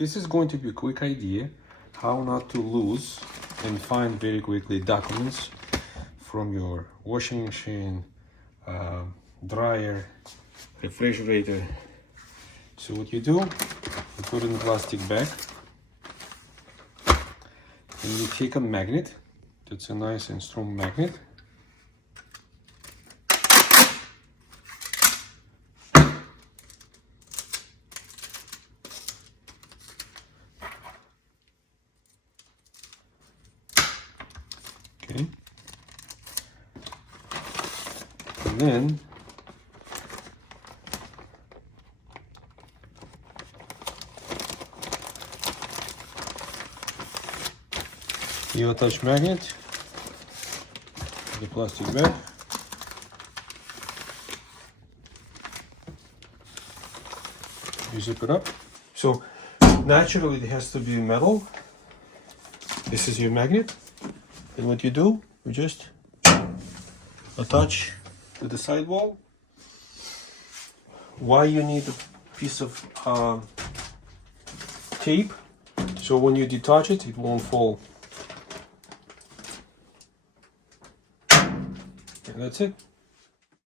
this is going to be a quick idea how not to lose and find very quickly documents from your washing machine, dryer, refrigerator. So what you do, you put it in a plastic bag and you take a magnet. That's a nice and strong magnet. Okay. And then you attach magnet to the plastic bag. You zip it up. So naturally it has to be metal. This is your magnet. And what you do, you just attach to the sidewall. Why you need a piece of tape? So when you detach it, it won't fall. And that's it.